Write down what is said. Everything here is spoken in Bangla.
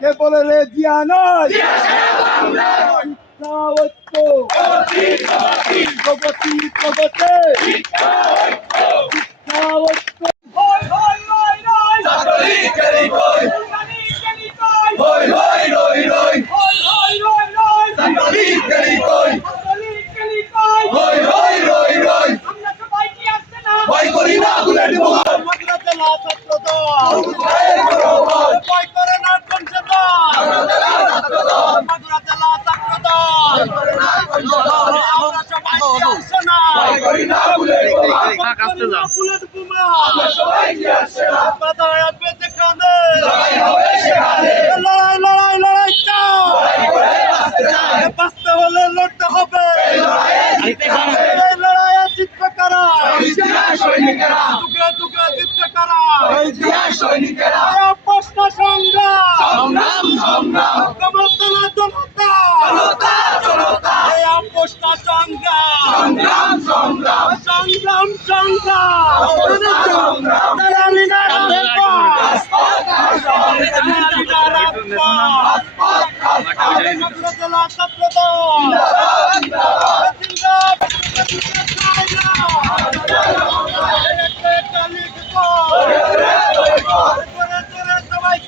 কে বলে রে জিয়া নয় ঐক্য প্রগতি প্রগতে বাঁচতে হলে লড়তে হবে, লড়াইয়ে জিতবে কারা, টুকরা টুকরা জিতবে কারা, প্রশ্ন সংগ্রাম কমলতলা জনতা, প্রশ্ন সংগ্রাম সবাই